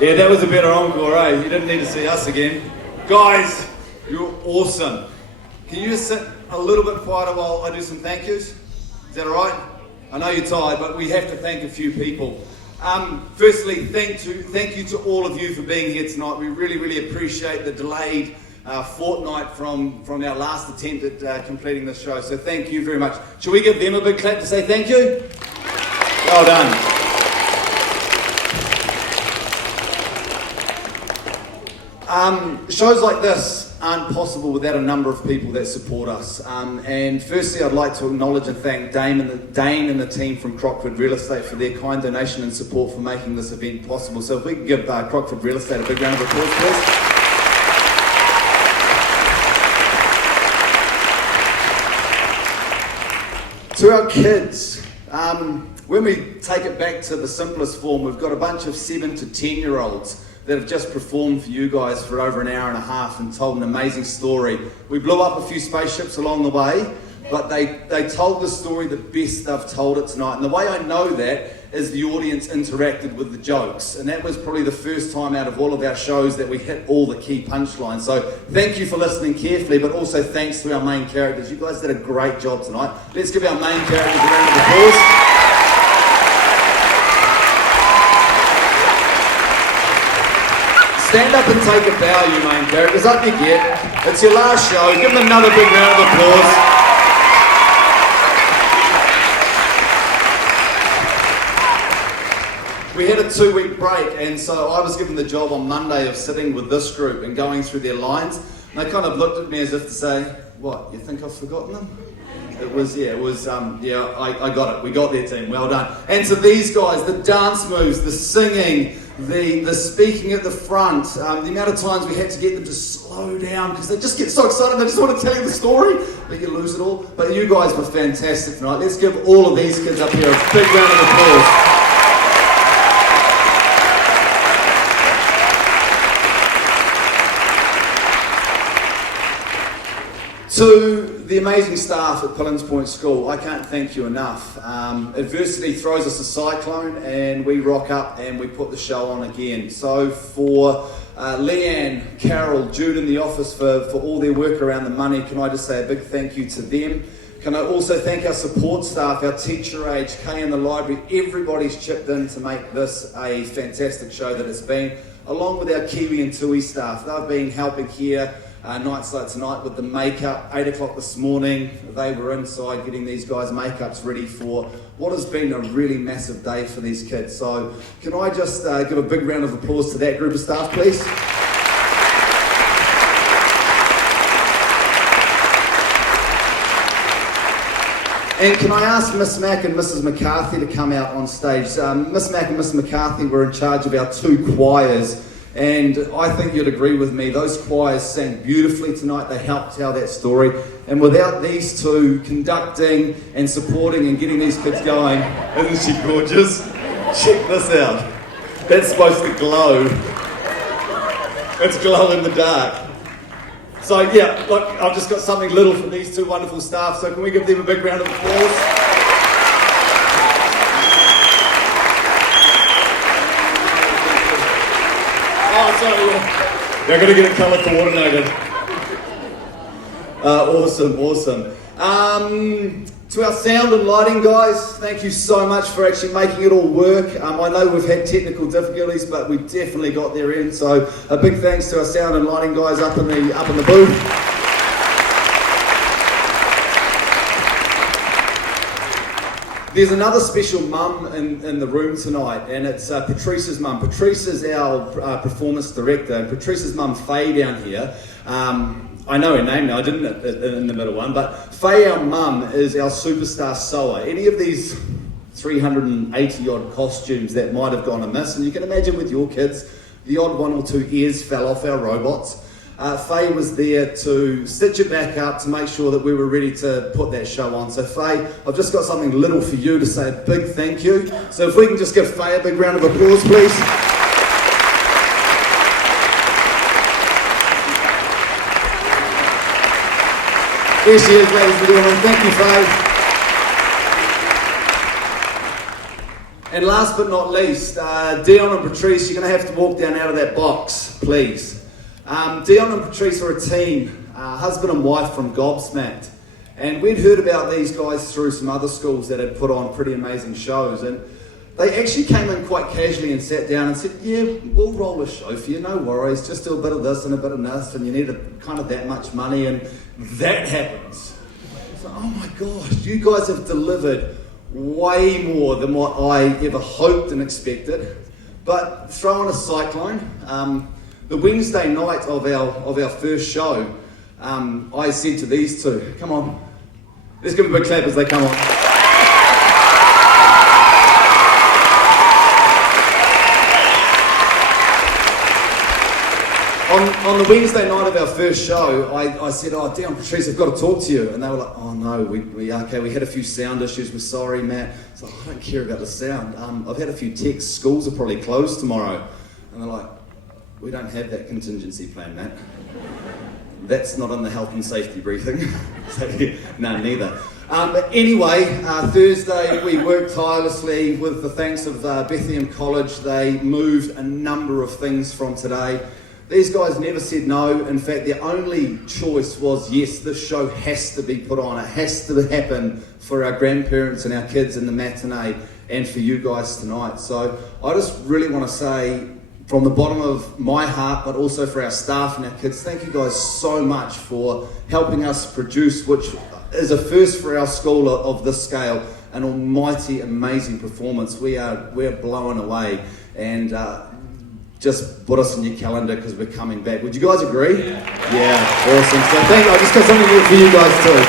Yeah, that was a better encore, eh? You didn't need to see us again. Guys, you're awesome. Can you just sit a little bit quieter while I do some thank yous? Is that all right? I know you're tired, but we have to thank a few people. Firstly, thank you to all of you for being here tonight. We really, really appreciate the delayed fortnight from our last attempt at completing this show. So thank you very much. Shall we give them a big clap to say thank you? Well done. Shows like this aren't possible without a number of people that support us. And firstly, I'd like to acknowledge and thank Dane and the team from Crockford Real Estate for their kind donation and support for making this event possible. So if we can give Crockford Real Estate a big round of applause, please. To our kids, when we take it back to the simplest form, we've got a bunch of 7 to 10-year-olds that have just performed for you guys for over an hour and a half and told an amazing story. We blew up a few spaceships along the way, but they told the story the best they've told it tonight. And the way I know that is the audience interacted with the jokes. And that was probably the first time out of all of our shows that we hit all the key punchlines. So thank you for listening carefully, but also thanks to our main characters. You guys did a great job tonight. Let's give our main characters a round of applause. Stand up and take a bow, you main characters. Up you get. It's your last show. Give them another big round of applause. We had a 2-week break, and so I was given the job on Monday of sitting with this group and going through their lines. And they kind of looked at me as if to say, "What, you think I've forgotten them?" I got it. We got their team. Well done. And to these guys, the dance moves, the singing, the speaking at the front, the amount of times we had to get them to slow down because they just get so excited, they just want to tell you the story, but you lose it all. But you guys were fantastic tonight. Let's give all of these kids up here a big round of applause. To the amazing staff at Pillans Point School, I can't thank you enough. Adversity throws us a cyclone and we rock up and we put the show on again. So for Leanne, Carol, Jude in the office for all their work around the money, can I just say a big thank you to them. Can I also thank our support staff, our teacher aides, Kay in the library, everybody's chipped in to make this a fantastic show that it's been, along with our Kiwi and Tui staff. They've been helping here nights like tonight with the makeup. 8 o'clock this morning, they were inside getting these guys' makeups ready for what has been a really massive day for these kids. So can I just give a big round of applause to that group of staff, please? And can I ask Miss Mack and Mrs. McCarthy to come out on stage? Miss Mack and Mrs. McCarthy were in charge of our 2 choirs, and I think you'd agree with me, those choirs sang beautifully tonight. They helped tell that story, and without these 2 conducting and supporting and getting these kids going, isn't she gorgeous? Check this out. That's supposed to glow. It's glow in the dark. So yeah, look, I've just got something little for these 2 wonderful staff, so can we give them a big round of applause? Oh, sorry, they're going to get it colour coordinated. Awesome. To our sound and lighting guys, thank you so much for actually making it all work. I know we've had technical difficulties, but we definitely got there in. So a big thanks to our sound and lighting guys up in the booth. There's another special mum in the room tonight, and it's Patrice's mum. Patrice is our performance director, and Patrice's mum, Faye, down here. I know her name now, I didn't in the middle one, but Faye, our mum, is our superstar sewer. Any of these 380 odd costumes that might have gone amiss, and you can imagine with your kids, the odd 1 or 2 ears fell off our robots. Faye was there to stitch it back up to make sure that we were ready to put that show on. So Faye, I've just got something little for you to say a big thank you. So if we can just give Faye a big round of applause, please. Here she is, ladies and gentlemen. Thank you, Faye. And last but not least, Dion and Patrice, you're going to have to walk down out of that box, please. Dion and Patrice are a team, husband and wife from Gobsmacked. And we'd heard about these guys through some other schools that had put on pretty amazing shows. And they actually came in quite casually and sat down and said, yeah, we'll roll a show for you, no worries, just do a bit of this and a bit of this, and you need kind of that much money, and that happens. So, oh my gosh, you guys have delivered way more than what I ever hoped and expected. But throw on a cyclone. The Wednesday night of our first show, I said to these 2, come on, let's give them a big clap as they come on. On the Wednesday night of our first show, I said, oh, Dion, Patrice, I've got to talk to you. And they were like, oh no, we had a few sound issues, we're sorry, Matt. So I don't care about the sound. I've had a few texts, schools are probably closed tomorrow. And they're like, we don't have that contingency plan, Matt. That's not in the health and safety briefing. So, no, neither. But anyway, Thursday we worked tirelessly with the thanks of Bethlehem College. They moved a number of things from today. These guys never said no. In fact, their only choice was, yes, this show has to be put on. It has to happen for our grandparents and our kids in the matinee and for you guys tonight. So I just really want to say, from the bottom of my heart, but also for our staff and our kids, thank you guys so much for helping us produce, which is a first for our school of this scale, an almighty, amazing performance. We're blown away, and just put us on your calendar because we're coming back. Would you guys agree? Yeah, awesome. So thank you. I just got something here for you guys too.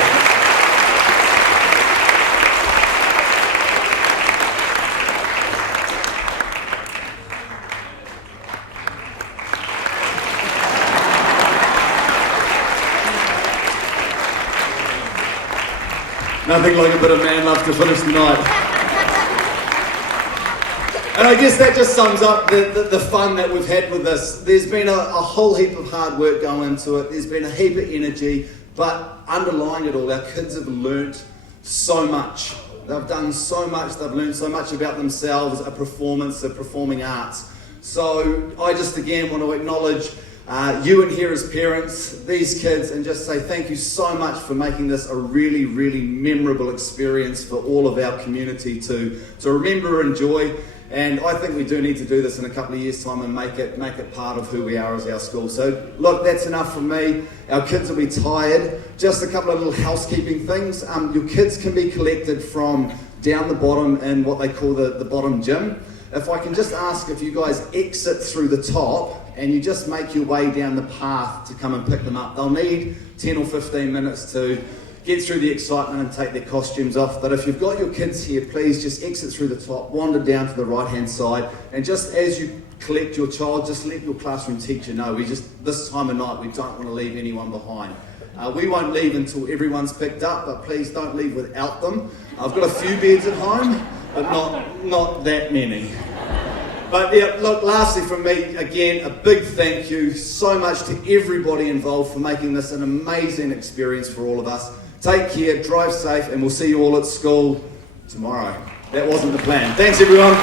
Nothing like a bit of man love to finish the night. And I guess that just sums up the fun that we've had with this. There's been a whole heap of hard work going into it. There's been a heap of energy, But underlying it all, our kids have learnt so much. They've done so much, they've learnt so much about themselves, a performance, the performing arts. So I just again want to acknowledge you in here as parents, these kids, and just say thank you so much for making this a really, really memorable experience for all of our community to remember and enjoy. And I think we do need to do this in a couple of years' time and make it part of who we are as our school. So look, that's enough from me. Our kids will be tired. Just a couple of little housekeeping things. Your kids can be collected from down the bottom in what they call the bottom gym. If I can just ask if you guys exit through the top and you just make your way down the path to come and pick them up. They'll need 10 or 15 minutes to get through the excitement and take their costumes off. But if you've got your kids here, please just exit through the top, wander down to the right-hand side, and just as you collect your child, just let your classroom teacher know. This time of night, we don't want to leave anyone behind. We won't leave until everyone's picked up, but please don't leave without them. I've got a few beds at home, but not that many. But yeah, look, lastly from me, again, a big thank you so much to everybody involved for making this an amazing experience for all of us. Take care, drive safe, and we'll see you all at school tomorrow. That wasn't the plan. Thanks, everyone.